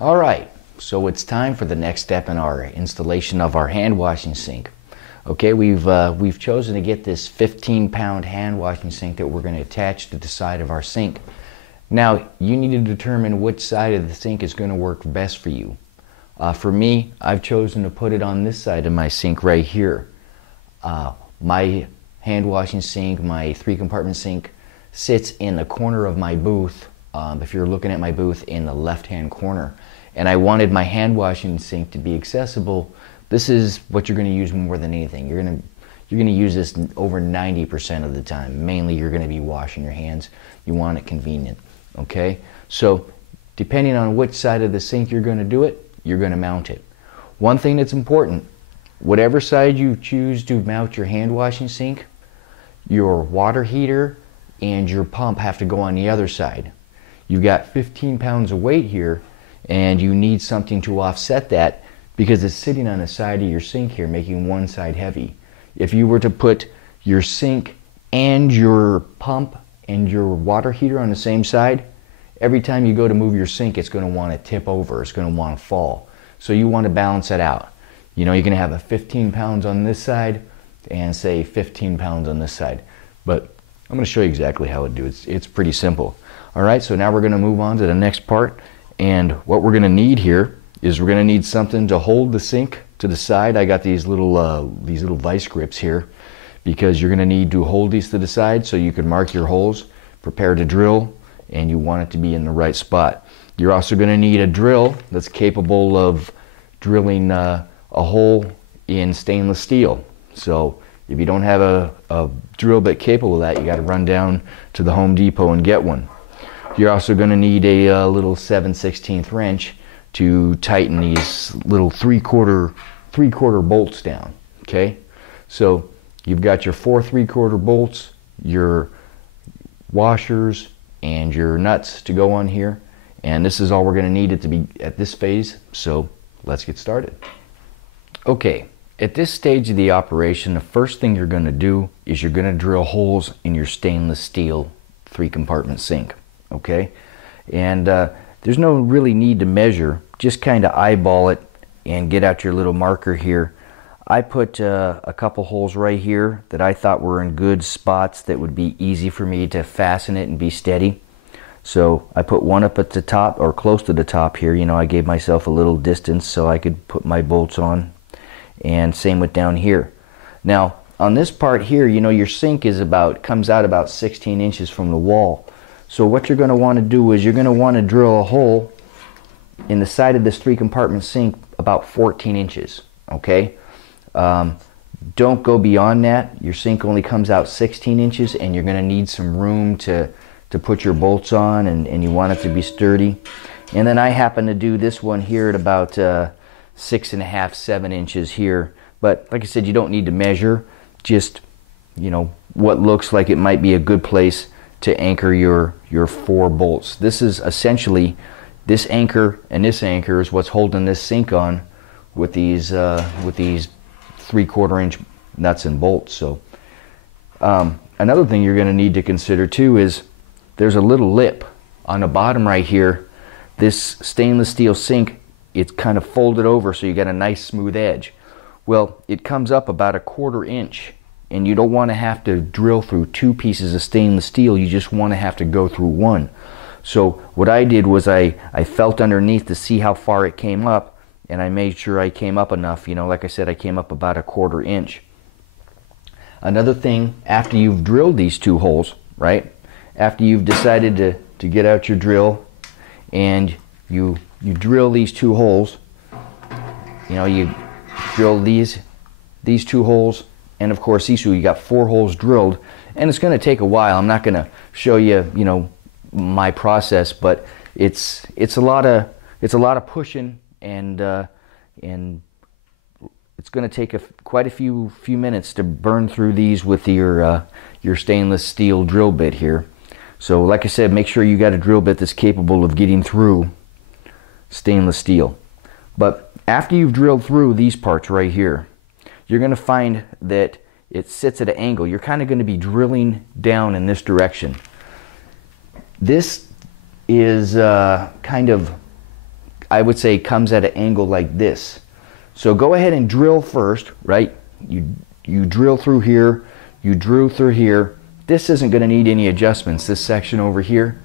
All right, so it's time for the next step in our installation of our hand washing sink. Okay, we've chosen to get this 15-pound hand washing sink that we're going to attach to the side of our sink. Now, you need to determine which side of the sink is going to work best for you. For me, I've chosen to put it on this side of my sink right here. My hand washing sink, my 3-compartment sink, sits in the corner of my booth. If you're looking at my booth, in the left-hand corner. And I wanted my hand washing sink to be accessible. This is what you're going to use more than anything. You're going to use this over 90% of the time. Mainly you're going to be washing your hands. You want it convenient. Okay? So depending on which side of the sink you're going to do it, you're going to mount it. One thing that's important, whatever side you choose to mount your hand washing sink, your water heater and your pump have to go on the other side. You've got 15 pounds of weight here, and you need something to offset that because it's sitting on the side of your sink here, making one side heavy. If you were to put your sink and your pump and your water heater on the same side, every time you go to move your sink, it's going to want to tip over. It's going to want to fall. So you want to balance it out. You know, you're going to have a 15 pounds on this side and say 15 pounds on this side. But I'm going to show you exactly how to do it. It's pretty simple. All right, so now we're going to move on to the next part. And what we're going to need here is we're going to need something to hold the sink to the side. I got these little vice grips here because you're going to need to hold these to the side so you can mark your holes, prepare to drill, and you want it to be in the right spot. You're also going to need a drill that's capable of drilling a hole in stainless steel. So if you don't have a drill bit capable of that, you got to run down to the Home Depot and get one. You're also going to need a little 7/16 wrench to tighten these little three-quarter bolts down. Okay, so you've got your 4 3/4 bolts, your washers, and your nuts to go on here. And this is all we're going to need it to be at this phase. So let's get started. Okay, at this stage of the operation, the first thing you're going to do is you're going to drill holes in your stainless steel 3-compartment sink. Okay, and there's no really need to measure, just kind of eyeball it and get out your little marker here. I put a couple holes right here that I thought were in good spots that would be easy for me to fasten it and be steady. So I put one up at the top, or close to the top here. You know, I gave myself a little distance so I could put my bolts on, and same with down here. Now on this part here, you know, your sink comes out about 16 inches from the wall. So what you're going to want to do is you're going to want to drill a hole in the side of this 3-compartment sink about 14 inches. Okay, don't go beyond that. Your sink only comes out 16 inches, and you're going to need some room to put your bolts on, and you want it to be sturdy. And then I happen to do this one here at about 6.5, 7 inches here. But like I said, you don't need to measure. Just, you know, what looks like it might be a good place to anchor your 4 bolts. This is essentially, this anchor and this anchor is what's holding this sink on with these 3/4 inch nuts and bolts. So another thing you're going to need to consider too is there's a little lip on the bottom right here. This stainless steel sink, it's kind of folded over so you get a nice smooth edge. Well, it comes up about 1/4 inch. And you don't want to have to drill through 2 pieces of stainless steel. You just want to have to go through 1. So what I did was I felt underneath to see how far it came up, and I made sure I came up enough. You know, like I said, I came up about 1/4 inch. Another thing, after you've drilled these 2 holes, right? After you've decided to get out your drill and you drill these 2 holes, you know, you drill these 2 holes. And of course, these 2, you got 4 holes drilled, and it's going to take a while. I'm not going to show you, you know, my process, but it's a lot of pushing, and it's going to take quite a few minutes to burn through these with your stainless steel drill bit here. So, like I said, make sure you got a drill bit that's capable of getting through stainless steel. But after you've drilled through these parts right here, you're going to find that it sits at an angle. You're kind of going to be drilling down in this direction. This is I I would say comes at an angle like this. So go ahead and drill first, right? You drill through here, you drill through here. This isn't going to need any adjustments, this section over here,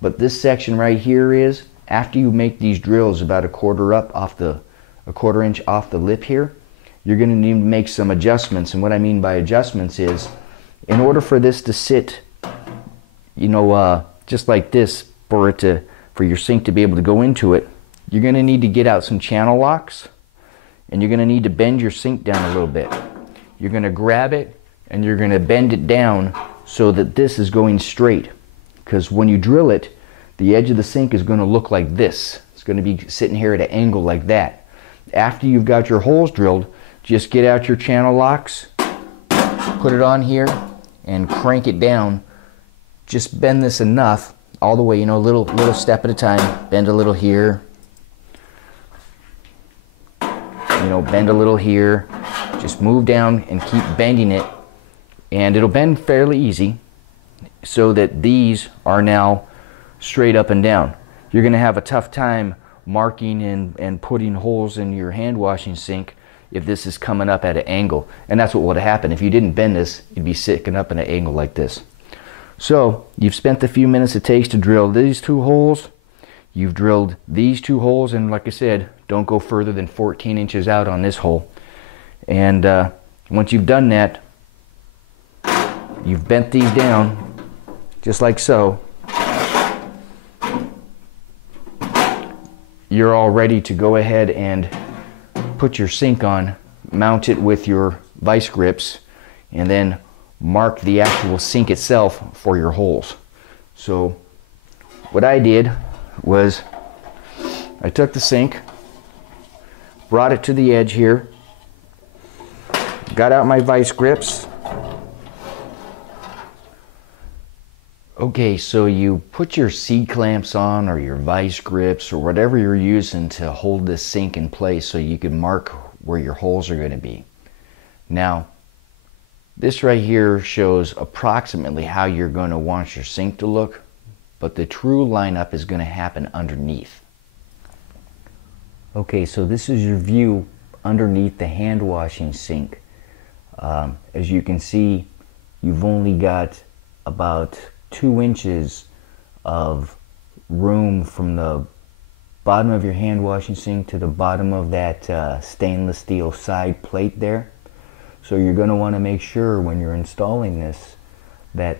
but this section right here is, after you make these drills about a quarter inch off the lip here, you're going to need to make some adjustments. And what I mean by adjustments is, in order for this to sit, you know, just like this, for your sink to be able to go into it, you're going to need to get out some channel locks, and you're going to need to bend your sink down a little bit. You're going to grab it and you're going to bend it down so that this is going straight, because when you drill it, the edge of the sink is going to look like this. It's going to be sitting here at an angle like that. After you've got your holes drilled, just get out your channel locks, put it on here, and crank it down. Just bend this enough, all the way, you know, little step at a time. Bend a little here, you know, bend a little here. Just move down and keep bending it, and it'll bend fairly easy, so that these are now straight up and down. You're going to have a tough time marking and putting holes in your hand washing sink if this is coming up at an angle, and that's what would happen. If you didn't bend this, you'd be sitting up in an angle like this. So you've spent the few minutes it takes to drill these two holes. You've drilled these two holes, and like I said, don't go further than 14 inches out on this hole. And once you've done that, you've bent these down just like so. You're all ready to go ahead and put your sink on, mount it with your vice grips, and then mark the actual sink itself for your holes. So what I did was I took the sink, brought it to the edge here, got out my vice grips. Okay, so you put your C-clamps on, or your vice grips, or whatever you're using to hold this sink in place so you can mark where your holes are going to be. Now, this right here shows approximately how you're going to want your sink to look, but the true lineup is going to happen underneath. Okay, so this is your view underneath the hand washing sink. As you can see, you've only got about 2 inches of room from the bottom of your hand washing sink to the bottom of that stainless steel side plate there. So you're going to want to make sure when you're installing this that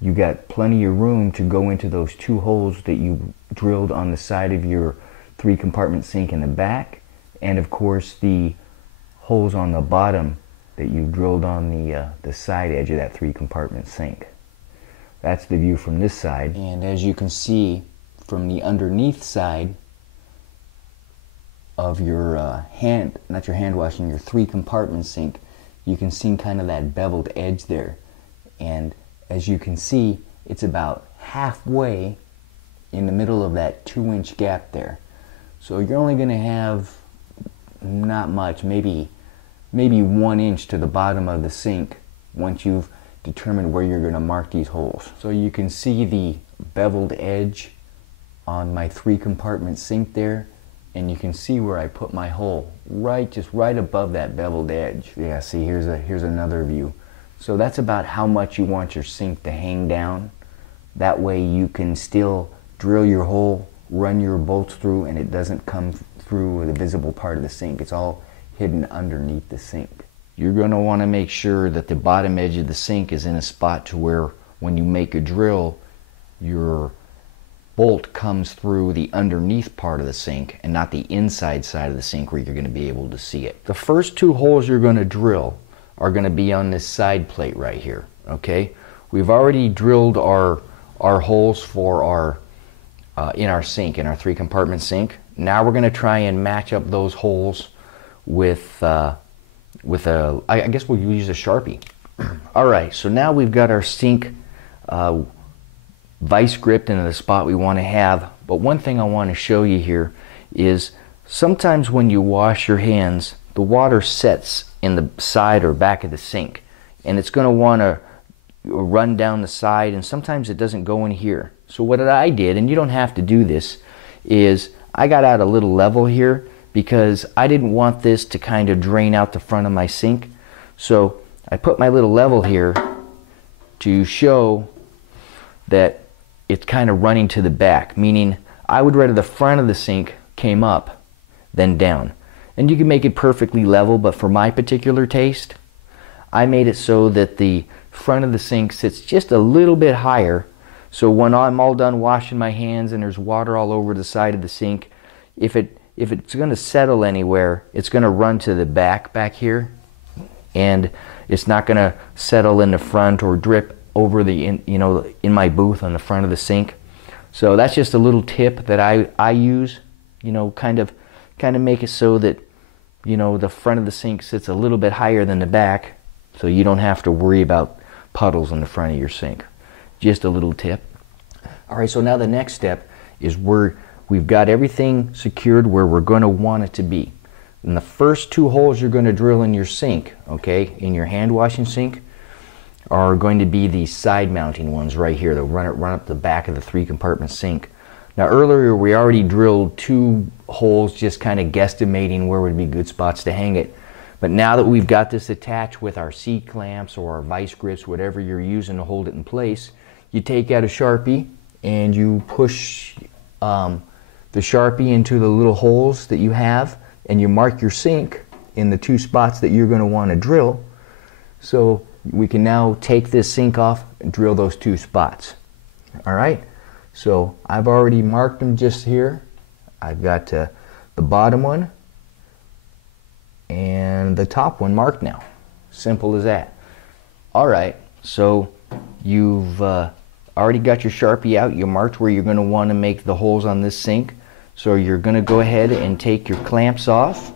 you got plenty of room to go into those 2 holes that you drilled on the side of your 3-compartment sink in the back, and of course the holes on the bottom that you drilled on the side edge of that 3-compartment sink. That's the view from this side. And as you can see from the underneath side of your not your hand washing, your 3-compartment sink, you can see kind of that beveled edge there. And as you can see, it's about halfway in the middle of that 2-inch gap there. So you're only going to have not much, maybe 1 inch to the bottom of the sink once you've determined where you're going to mark these holes. So you can see the beveled edge on my 3-compartment sink there, and you can see where I put my hole, just right above that beveled edge. Yeah, see, here's another view. So that's about how much you want your sink to hang down. That way you can still drill your hole, run your bolts through, and it doesn't come through the visible part of the sink. It's all hidden underneath the sink. You're going to want to make sure that the bottom edge of the sink is in a spot to where when you make a drill, your bolt comes through the underneath part of the sink and not the inside side of the sink where you're going to be able to see it. The first 2 holes you're going to drill are going to be on this side plate right here. Okay, we've already drilled our holes for our in our sink, in our 3-compartment sink. Now we're going to try and match up those holes with I guess we'll use a Sharpie. All right, so now we've got our sink vice gripped into the spot we want to have. But one thing I want to show you here is sometimes when you wash your hands, the water sets in the side or back of the sink, and it's going to want to run down the side, and sometimes it doesn't go in here. So what I did, and you don't have to do this, is I got out a little level here because I didn't want this to kind of drain out the front of my sink. So I put my little level here to show that it's kind of running to the back, meaning I would rather the front of the sink came up than down. And you can make it perfectly level, but for my particular taste, I made it so that the front of the sink sits just a little bit higher, so when I'm all done washing my hands and there's water all over the side of the sink, if it's going to settle anywhere, it's going to run to the back here, and it's not going to settle in the front or drip over in my booth on the front of the sink. So that's just a little tip that I use, kind of make it so that the front of the sink sits a little bit higher than the back, so you don't have to worry about puddles in the front of your sink. Just a little tip. All right, so now the next step is we've got everything secured where we're going to want it to be. And the first 2 holes you're going to drill in your sink, okay, in your hand washing sink, are going to be the side mounting ones right here. They'll run up the back of the 3-compartment sink. Now earlier we already drilled 2 holes, just kind of guesstimating where would be good spots to hang it. But now that we've got this attached with our C-clamps or our vice grips, whatever you're using to hold it in place, you take out a Sharpie and you push the Sharpie into the little holes that you have, and you mark your sink in the 2 spots that you're going to want to drill. So we can now take this sink off and drill those 2 spots. All right, so I've already marked them just here. I've got the bottom one and the top one marked now. Simple as that. All right, so you've already got your Sharpie out. You marked where you're going to want to make the holes on this sink. So you're going to go ahead and take your clamps off,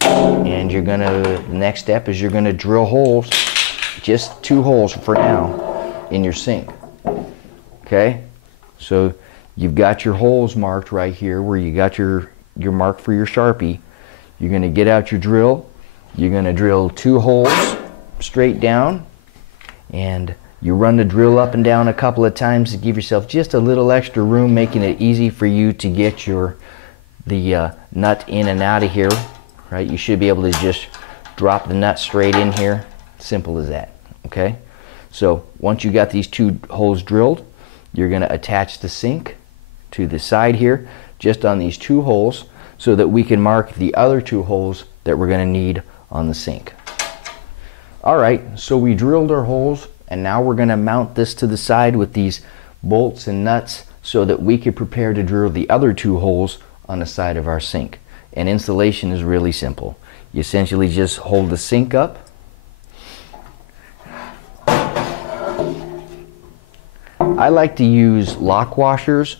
and the next step is you're going to drill holes, just 2 holes for now, in your sink. Okay, so you've got your holes marked right here where you got your mark for your Sharpie. You're going to get out your drill. You're going to drill 2 holes straight down, and you run the drill up and down a couple of times to give yourself just a little extra room, making it easy for you to get the nut in and out of here. Right? You should be able to just drop the nut straight in here. Simple as that. Okay? So once you got these 2 holes drilled, you're going to attach the sink to the side here, just on these 2 holes, so that we can mark the other 2 holes that we're going to need on the sink. All right, so we drilled our holes, and now we're going to mount this to the side with these bolts and nuts so that we can prepare to drill the other 2 holes on the side of our sink. And installation is really simple. You essentially just hold the sink up, I like to use lock washers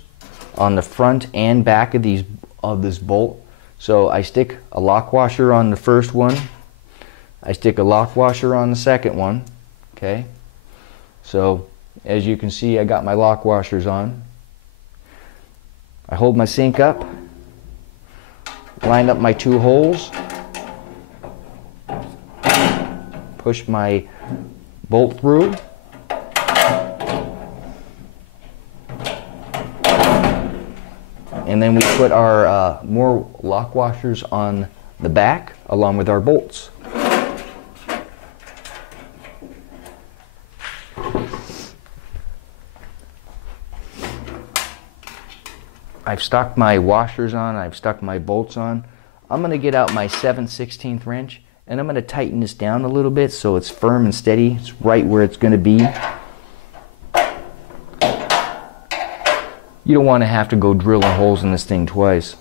on the front and back of this bolt. So I stick a lock washer on the first one, I stick a lock washer on the second one. Okay, so as you can see, I got my lock washers on. I hold my sink up, line up my 2 holes, push my bolt through, and then we put our more lock washers on the back along with our bolts. I've stuck my washers on, I've stuck my bolts on. I'm going to get out my 7/16 wrench and I'm going to tighten this down a little bit so it's firm and steady. It's right where it's going to be. You don't want to have to go drilling holes in this thing twice.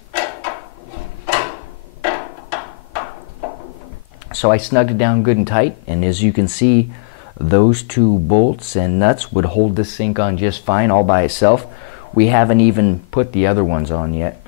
So I snugged it down good and tight, and as you can see, those 2 bolts and nuts would hold this sink on just fine all by itself. We haven't even put the other ones on yet.